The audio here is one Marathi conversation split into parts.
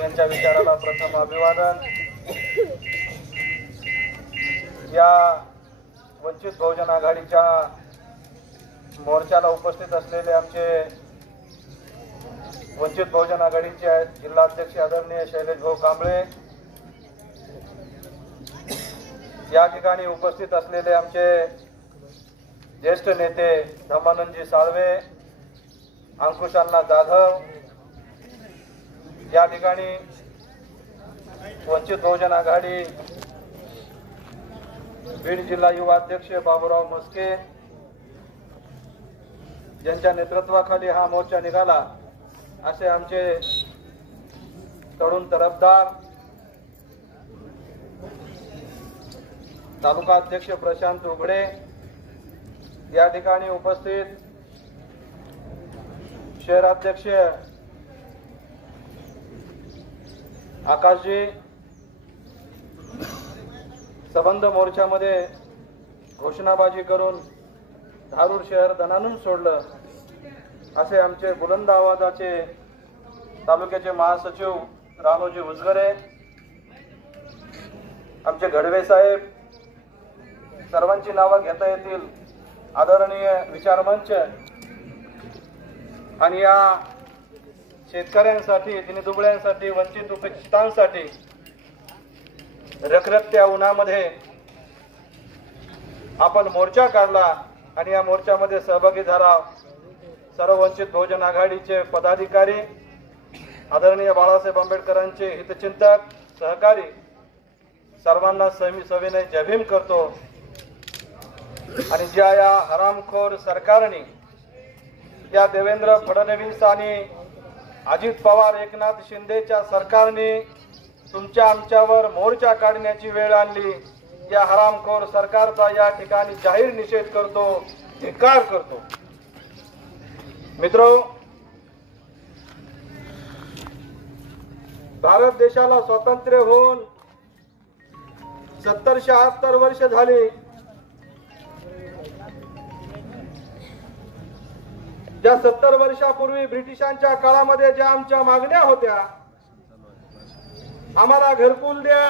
यांच्या विचाराला प्रथम अभिवादन। या वंचित बहुजन आघाडीच्या मोर्चाला उपस्थित असलेले आमचे वंचित बहुजन आघाडीचे जिल्हाध्यक्ष आदरणीय शैलेश भाऊ कांबळे, या ठिकाणी उपस्थित असलेले आमचे ज्येष्ठ नेते धम्मानंदजी साळवे, अंकुश अण्णा जाधव, या ठिकाणी वंचित बहुजन आघाडी बीड जिल्हा युवा अध्यक्ष बाबूराव मस्के, ज्यांच्या नेतृत्वाखाली हा मोर्चा निघाला, असे आमचे तरुण तरफदार तालुका अध्यक्ष प्रशांत उघडे, या ठिकाणी उपस्थित शहराध्यक्ष आकाशजी, संबंध मोर्चामध्ये घोषणाबाजी करून धारूर शहर दणानून सोडलं, असे आमचे बुलंद आवाजाचे तालुक्याचे महासचिव रामोजी उजगरे, आमचे घडवे साहेब, सर्वांची नावं घेता येतील आदरणीय विचारमंच आणि या शेतकऱ्यांसाठी, दिनदुबळ्यांसाठी, वंचित उपेक्षितांसाठी रखरखत्या उन्हामध्ये आपण मोर्चा काढला आणि या मोर्चामध्ये सहभागी झाला सर्व वंचित बहुजन आघाडीचे पदाधिकारी, आदरणीय बाळासाहेब आंबेडकरांचे हितचिंतक, सहकारी, सर्वांना सविनय जय भीम करतो। आणि ज्या या हरामखोर सरकारने, या देवेंद्र फडणवीस आणि अजित पवार, एकनाथ शिंदेच्या सरकारने तुमच्या आमच्यावर मोर्चा काढण्याची वेळ आणली, या हरामखोर सरकारचा या ठिकाणी जाहीर निषेध करतो, धिक्कार करतो। मित्रो, भारत देशाला स्वातंत्र्य होऊन 70-76 वर्ष झाली। ज्या 70 वर्षापूर्वी ब्रिटिशांच्या काळामध्ये ज्या आमच्या मागण्या होत्या, आम्हाला घरकुल द्या,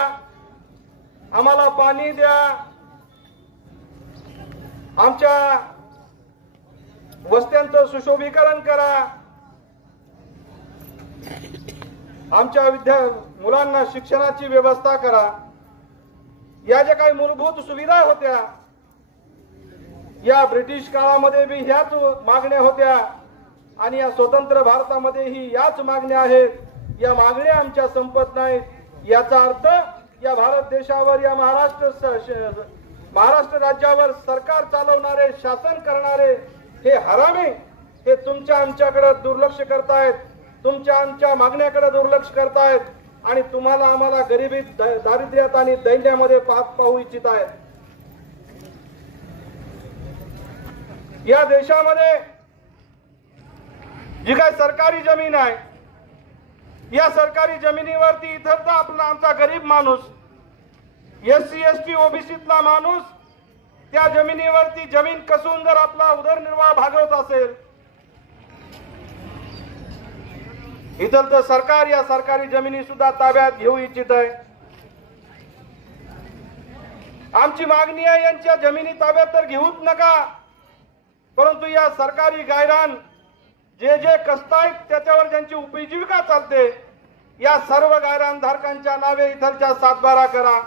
आम्हाला पाणी द्या, आमच्या वस्त्यांचं सुशोभीकरण करा, आमच्या मुलांना शिक्षणाची व्यवस्था करा, या ज्या काही मूलभूत सुविधा होत्या, या ब्रिटिश काळामध्ये बी ह्याच मागण्या होत्या आणि या स्वतंत्र भारतामध्येही याच मागण्या आहेत। या मागण्या आमच्या संपत नाहीत। याचा अर्थ या भारत देशावर, या महाराष्ट्र राज्यावर सरकार चालवणारे, शासन करणारे हे हरामी, हे तुमच्या आमच्याकडे दुर्लक्ष करतायत, तुमच्या आमच्या मागण्याकडे दुर्लक्ष करतायत आणि तुम्हाला आम्हाला गरिबीत, दारिद्र्यात आणि दैन्यामध्ये पाहू इच्छित आहेत। या देशामध्ये जी काही सरकारी जमीन आहे, या सरकारी जमिनीवरती इथलचा आमचा गरीब माणूस, SC ST OBCतला माणूस त्या जमिनीवरती जमीन कसून जर आपला उदरनिर्वाह भागवत असेल, इथलचं सरकार या सरकारी जमिनी सुद्धा ताब्यात घेऊ इच्छित आहे। आमची मागणी आहे, यांच्या जमिनी ताब्यात तर घेऊच नका, परंतु या सरकारी गायरान जे कष्टायत त्याच्यावर ज्यांची उपजीविका चालते, या सर्व गायरान धारकांच्या नावे इथलच्या 7/12 करा।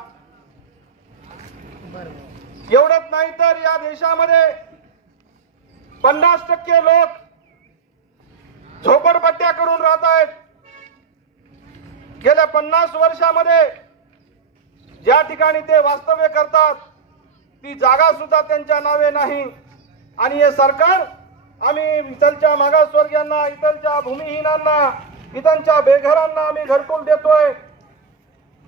एवढंच नाही तर या देशामध्ये 50% लोक झोपडपट्ट्या करून राहत आहेत। गेल्या 50 वर्षामध्ये ज्या ठिकाणी ते वास्तव्य करतात, ती जागा सुद्धा त्यांच्या नावे नाही आणि हे सरकार आम्ही इथलच्या मागासवर्गीयांना, इथलच्या भूमिहीनांना, इथलच्या बेघरांना आम्ही घरकुल देतोय,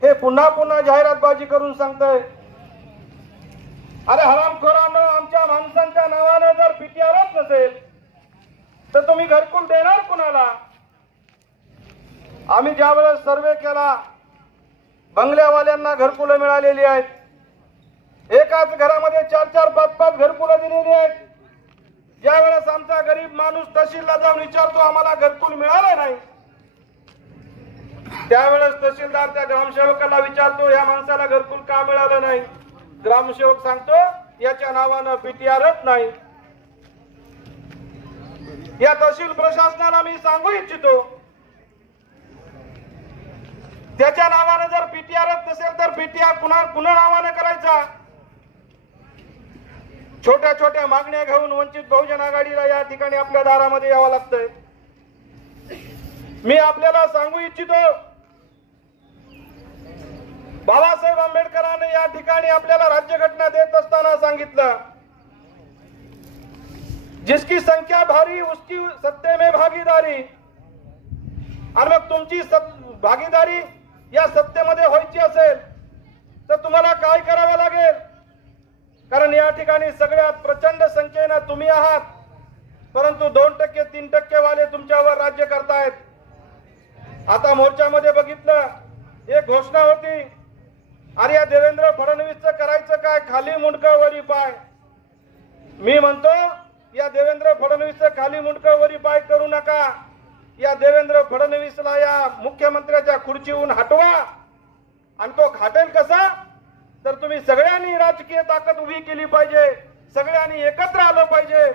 हे पुन्हा पुन्हा जाहिरातबाजी करून सांगतोय। अरे हरामखोरांनो, आमच्या माणसांच्या नावाने जर PTRच नसेल तर तुम्ही घरकुल देणार कुणाला? आम्ही ज्यावेळेस सर्वे केला, बंगल्यावाल्यांना घरकुलं मिळालेली आहेत। एकाच घरामध्ये 4-4, 5-5 घरकुलं दिलेली आहेत। ज्यावेळेस आमचा गरीब माणूस तहसीलला जाऊन विचारतो आम्हाला घरकुल मिळालं नाही, त्यावेळेस तहसीलदार त्या ग्रामसेवकाला विचारतो, या माणसाला घरकुल का मिळालं नाही? ग्रामसेवक सांगतो, याच्या नावानं पीटीआरच नाही. या तहसील प्रशासनाला मी सांगू इच्छितो, त्याच्या नावानं जर पीटीआरच नसेल तर पीटीआर पुन्हा नावानं करायचा. छोट्या छोट्या मागण्या घेऊन वंचित बहुजन आघाडीला या ठिकाणी आपल्या दारामध्ये यावं लागतंय. मी आपल्याला सांगू इच्छितो, बाबासाहेब आंबेडकरांनी या ठिकाणी आपल्याला राज्यघटना देत असताना सांगितलं, जिसकी संख्या भारी उसकी सत्ते में भागीदारी. आणि मग तुमची भागीदारी या सत्तेमध्ये व्हायची असेल तर तुम्हाला काय करावं लागेल? कारण या ठिकाणी सगळ्यात प्रचंड संख्येनं तुम्ही आहात, परंतु 2% 3% वाले तुमच्यावर राज्य करतायत. आता मोर्चामध्ये बघितलं, एक घोषणा होती, अरे या देवेंद्र फडणवीसचं करायचं काय, खाली मुंडकं वरी पाय. मी म्हणतो, या देवेंद्र फडणवीसचं खाली मुंडकं वरी पाय करू नका. या देवेंद्र फडणवीसला या मुख्यमंत्र्याच्या खुर्चीहून हटवा. आणि तो खाटेल कसा? तर तुम्ही सगळ्यांनी राजकीय ताकद उभी केली पाहिजे, सगळ्यांनी एकत्र आलं पाहिजे.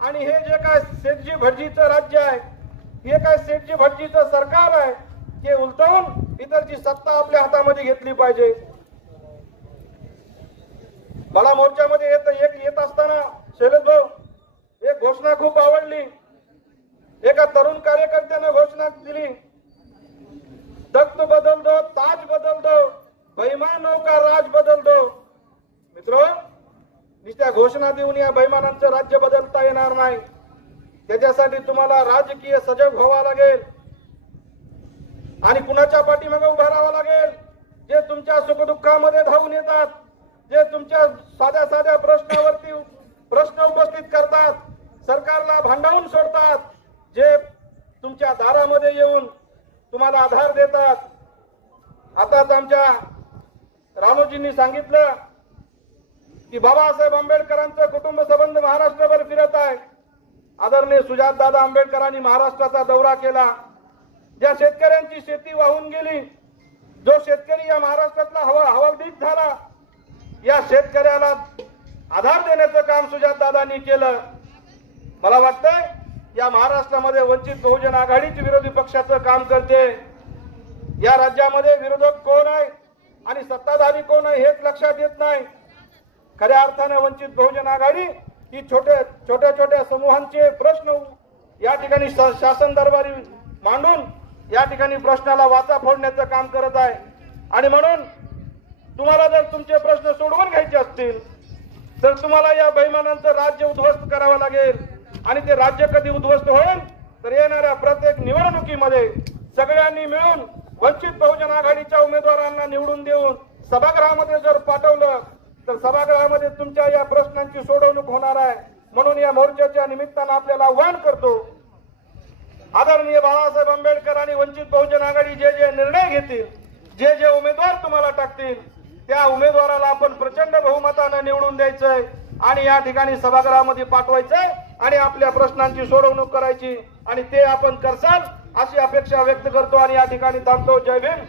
आणि हे जे काय सेठजी भटजीचं राज्य आहे, हे काय सेठजी भटजीचं सरकार आहे, हे उलटवून इतरची सत्ता आपल्या हातामध्ये घेतली पाहिजे. मला मोर्चामध्ये येत असताना शैलेश भाऊ, एक घोषणा खूप आवडली. एका तरुण कार्यकर्त्याने घोषणा दिली, तख्त बदल दो, ताज बदल दो, बेईमानों का राज बदल दो. मित्रो, नुसत्या घोषणा देऊन या बेईमानांचं राज्य बदलता येणार नाही. त्याच्यासाठी तुम्हाला राजकीय सजग व्हावं लागेल आणि कुणाच्या पाठीमागे उभा राहावं लागेल, जे तुमच्या सुखदुःखामध्ये धावून येतात, जे तुमच्या साध्या साध्या प्रश्नावरती प्रश्न उपस्थित करतात, सरकारला भांडावून सोडतात, जे तुमच्या दारामध्ये येऊन तुम्हाला आधार देतात. आताच आमच्या रामोजींनी सांगितलं की बाबासाहेब आंबेडकरांचं कुटुंब संबंध महाराष्ट्रभर फिरत आहे. आदरणीय सुजातदादा आंबेडकरांनी महाराष्ट्राचा दौरा केला. ज्या शेतकऱ्यांची शेती वाहून गेली, जो शेतकरी या महाराष्ट्रातला हवालदिल झाला, या शेतकऱ्याला आधार देण्याचं काम सुजातदादांनी केलं. मला वाटतंय या महाराष्ट्रामध्ये वंचित बहुजन आघाडीची विरोधी पक्षाचं काम करते. या राज्यामध्ये विरोधक कोण आहे आणि सत्ताधारी कोण आहे हेच लक्षात येत नाही. खऱ्या अर्थाने वंचित बहुजन आघाडी ही छोट्या छोट्या समूहांचे प्रश्न या ठिकाणी शासन दरबारी मांडून या ठिकाणी प्रश्नाला वाचा फोडण्याचं काम करत आहे. आणि म्हणून तुम्हाला जर तुमचे प्रश्न सोडवून घ्यायचे असतील तर तुम्हाला या बेईमानांचं राज्य उद्ध्वस्त करावं लागेल. आणि ते राज्य कधी उद्ध्वस्त होईल तर येणाऱ्या प्रत्येक निवडणुकीमध्ये सगळ्यांनी मिळून वंचित बहुजन आघाडीच्या उमेदवारांना निवडून देऊन सभागृहामध्ये जर पाठवलं तर सभागृहामध्ये तुमच्या या प्रश्नांची सोडवणूक होणार आहे. म्हणून या मोर्चाच्या निमित्तानं आपल्याला आव्हान करतो, आदरणीय बाळासाहेब आंबेडकर आणि वंचित बहुजन आघाडी जे जे निर्णय घेतील, जे जे उमेदवार तुम्हाला टाकतील, त्या उमेदवाराला आपण प्रचंड बहुमतानं निवडून द्यायचंय आणि या ठिकाणी सभागृहामध्ये पाठवायचंय आणि आपल्या प्रश्नांची सोडवणूक करायची. आणि ते आपण करसाल अशी अपेक्षा व्यक्त करतो आणि या ठिकाणी थांबतो. जय भीम.